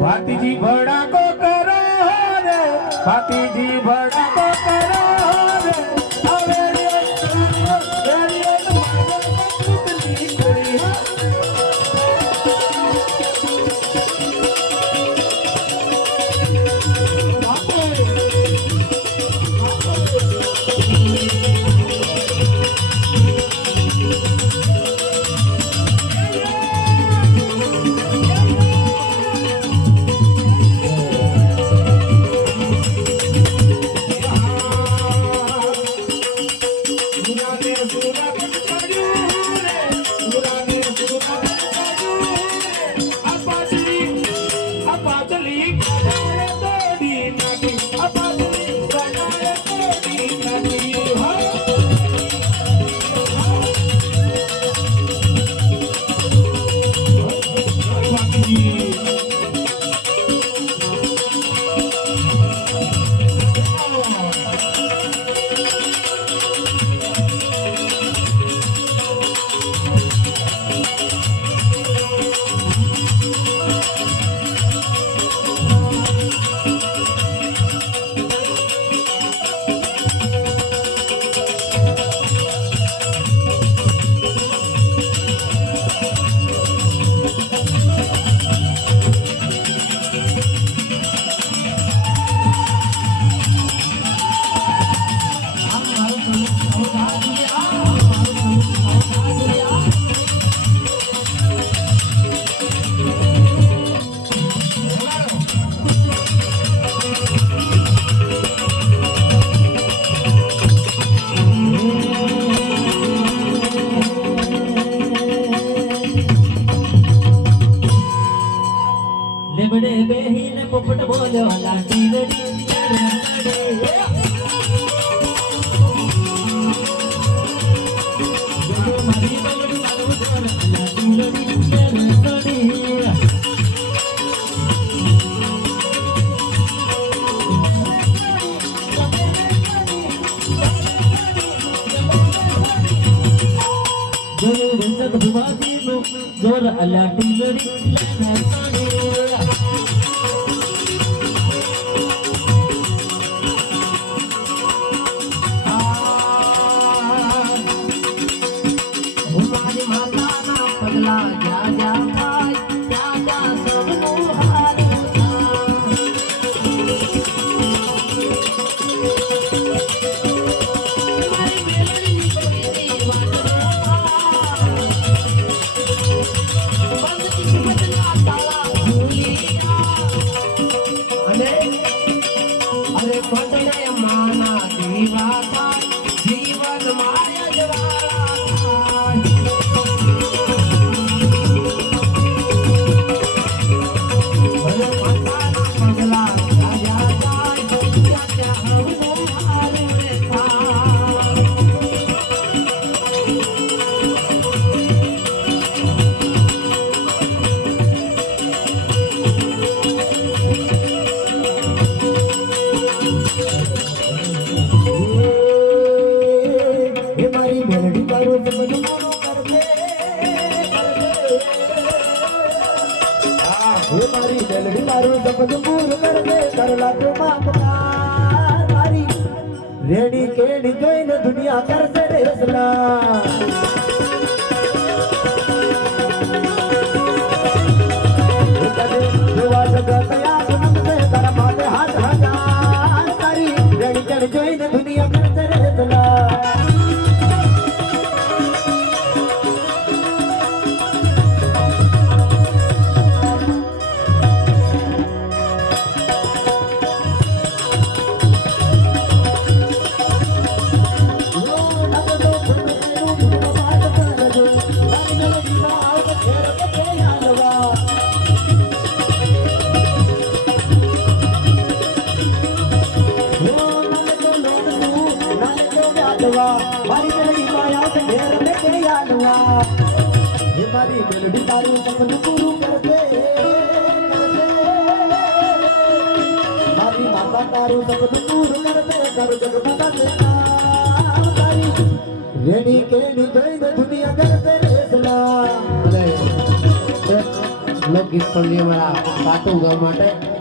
ભાતીજી ભડાકો કરો રે, ભાતીજી ભડાકો કરો રે, હવે લીમડે બેહીને પોપટ બોલ્યો લાટી રડી મારી બગડી મારું જોર લાટી રડી જોર લાટી રડી રેડી કેડી જોઈને દુનિયા કરશે રેસલા જોઈને દુનિયા કરશે રેસલા મારી મેલડી માયા से घेर में के आलवा ये मारी मेलडी तारू सपन पूरू करते मारी माता तारू सपन पूरू करते कर जग बता देना तारी रेडी केडी जोई दुनिया करते रेसला લોકગીત પણ અમારા પાટુ ગામ માટે